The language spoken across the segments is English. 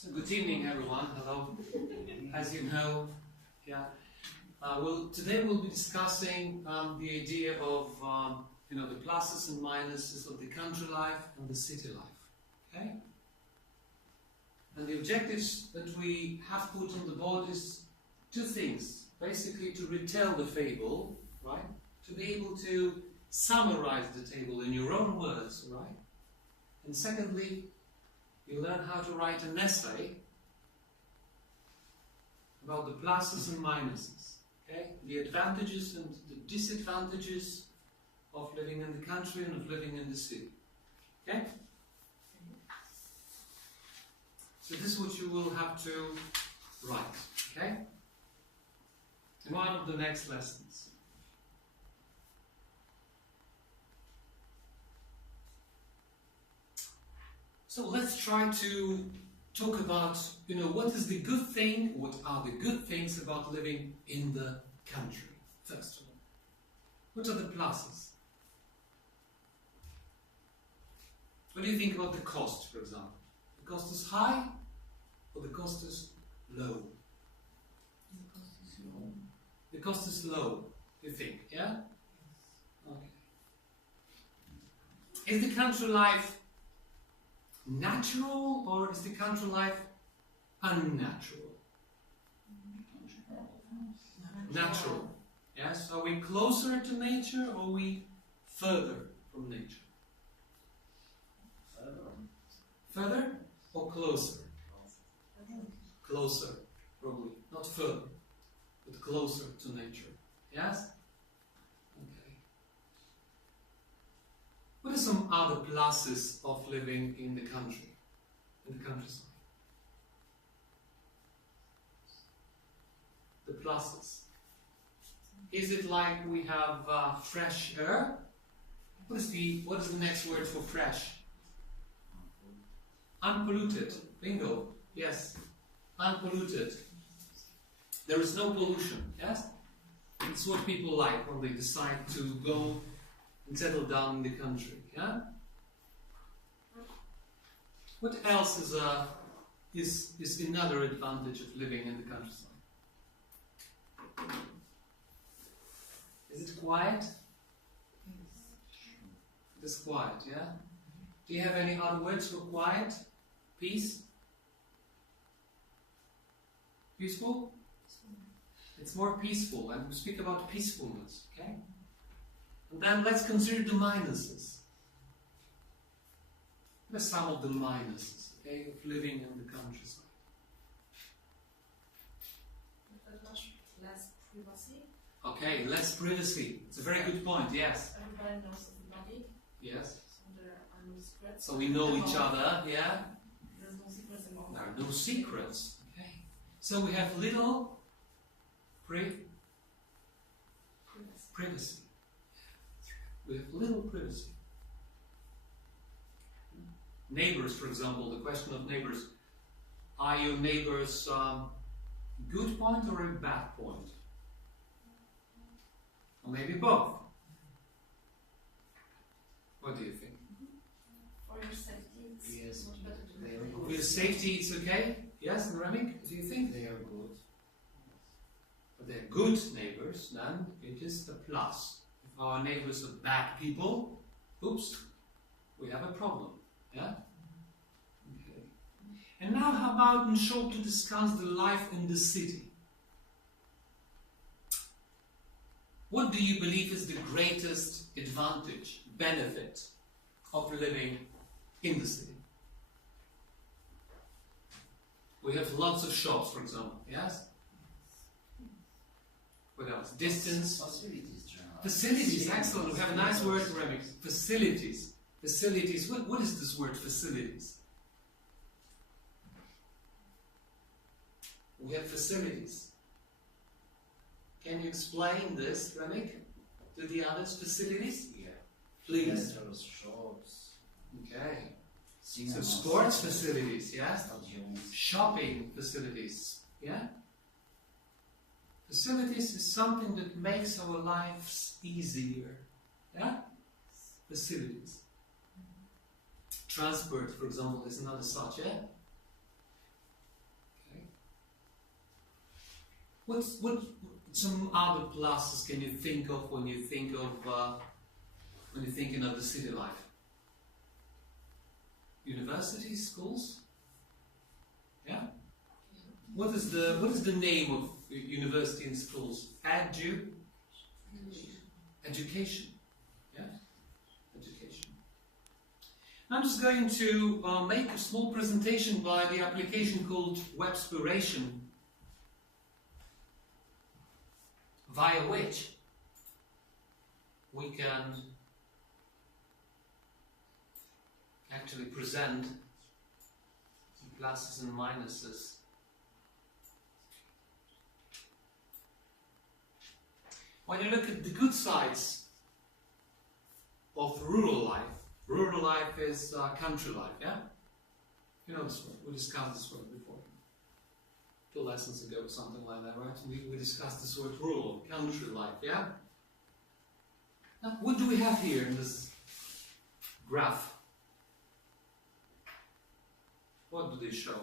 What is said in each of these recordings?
So good evening, everyone. Hello. As you know, today we'll be discussing the idea of the pluses and minuses of the country life and the city life. Okay. And the objectives that we have put on the board is two things. Basically, to retell the fable, right? To be able to summarize the table in your own words, right? And secondly, you learn how to write an essay about the pluses and minuses, okay? The advantages and the disadvantages of living in the country and of living in the city, okay? So this is what you will have to write, okay? In one of the next lessons. So let's try to talk about, what is the good thing, what are the good things about living in the country, first of all. What are the pluses? What do you think about the cost, for example? The cost is high or the cost is low? The cost is low. The cost is low, you think, yeah? Okay. Is the country life natural or is the country life unnatural? Natural. Yes? Are we closer to nature or are we further from nature? Further or closer? Closer, probably. Not further, but closer to nature. Yes? Okay. What are some other pluses of living in the country, in the countryside? The pluses. Is it like we have fresh air? What is the next word for fresh? Unpolluted. Bingo. Yes. Unpolluted. There is no pollution. Yes? It's what people like when they decide to go and settle down in the country. Yeah? What else is another advantage of living in the countryside? Is it quiet? It is quiet, yeah? Do you have any other words for quiet? Peace? Peaceful? It's more peaceful, and we speak about peacefulness, okay? And then let's consider the minuses. What are some of the minuses, okay, of living in the countryside? Less privacy. Okay, less privacy. It's a very good point, yes. Everybody knows everybody. Yes. So there are no secrets. So we know each other, yeah? There's no secrets anymore. There are no secrets, okay? So we have little privacy. We have little privacy. Neighbors, for example, the question of neighbors. Are your neighbors good point or a bad point? Or maybe both. What do you think? For your safety, it's Yes, much better to they are live. For your safety, it's okay? Yes, and Remik, do you think? They are good. But they're good neighbors, then it is a plus. If our neighbors are bad people, oops, we have a problem. Yeah? Okay. And now how about in short to discuss the life in the city? What do you believe is the greatest advantage, benefit of living in the city? We have lots of shops, for example, yes? What else? Distance. Facilities, general. Facilities, excellent. We have a nice word for remix. Facilities. Facilities. What is this word, facilities? We have facilities. Can you explain this, Remik, to the others? Facilities? Yeah. Please. Theaters, shops, Okay. So cinemas, sports facilities, yes? stadiums. Shopping facilities, yeah? Facilities is something that makes our lives easier, yeah? Facilities. Transport, for example, is another such, yeah? What some other pluses can you think of when you think of when you're thinking of the city life? Universities, schools? Yeah? What is the name of university and schools? Education. Yeah? Education. I'm just going to make a small presentation by the application called Webspiration, via which we can actually present the pluses and minuses. When you look at the good sides of rural life is country life, yeah? You know this word, we discussed this word before. 2 lessons ago, something like that, right? We discussed this word rural, country life, yeah? Now, what do we have here in this graph? What do they show?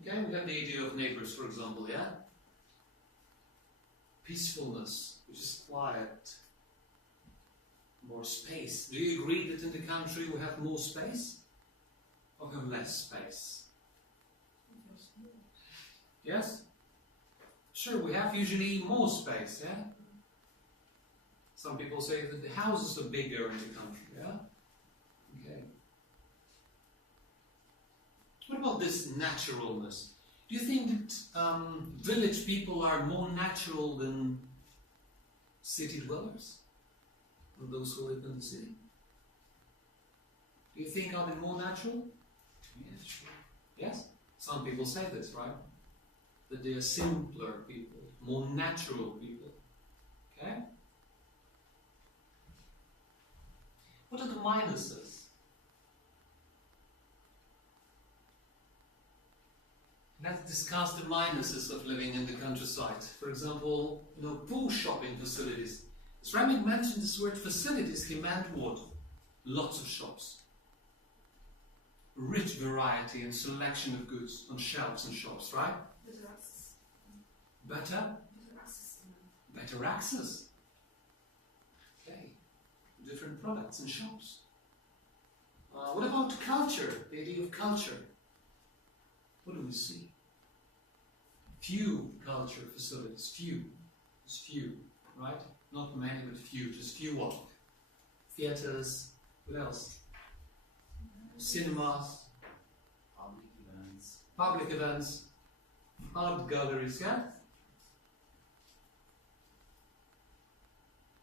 Okay, we have the idea of neighbors, for example, yeah? Peacefulness, which is quiet, more space. Do you agree that in the country we have more space? Or have less space? Yes? Sure, we have usually more space, yeah? Some people say that the houses are bigger in the country, yeah? Okay. What about this naturalness? Do you think that village people are more natural than city dwellers? Than those who live in the city? Do you think are they more natural? Yes, sure. Yes? Some people say this, right? That they are simpler people, more natural people. Okay? What are the minuses? Let's discuss the minuses of living in the countryside. For example, poor shopping facilities. As Remig mentioned this word facilities, he meant what? Lots of shops. Rich variety and selection of goods on shelves and shops, right? Better access. Better? Better access. Better access. Okay. Different products and shops. What about culture? The idea of culture. What do we see? Few culture facilities. Few. Just few, right? Not many, but few. Just few what? Theatres. What else? Cinemas. Public events. Public events. Art galleries, yeah?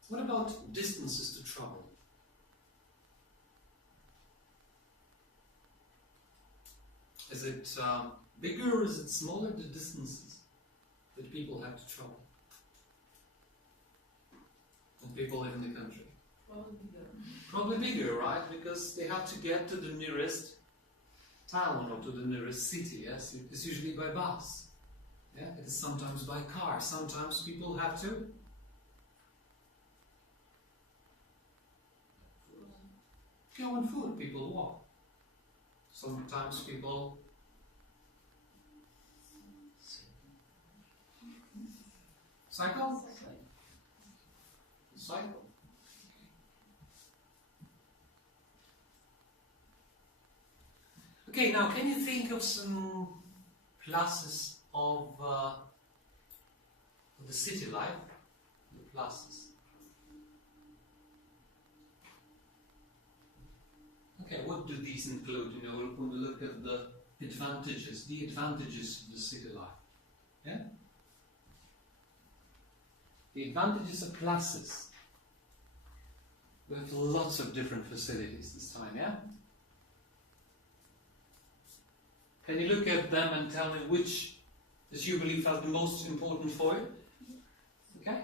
What about distances to travel? Is it bigger or is it smaller, the distances that people have to travel? When people live in the country? Probably bigger. Probably bigger, right? Because they have to get to the nearest town or to the nearest city, yes? It's usually by bus. Yeah? It is sometimes by car. Sometimes people have to go on foot, people walk. Sometimes people cycle? Cycle. Okay, now can you think of some pluses of the city life? The pluses. Okay, what do these include? When we look at the advantages of the city life. Yeah? The advantages are pluses. We have lots of different facilities this time, yeah? Can you look at them and tell me which, as you believe, are the most important for you? Okay?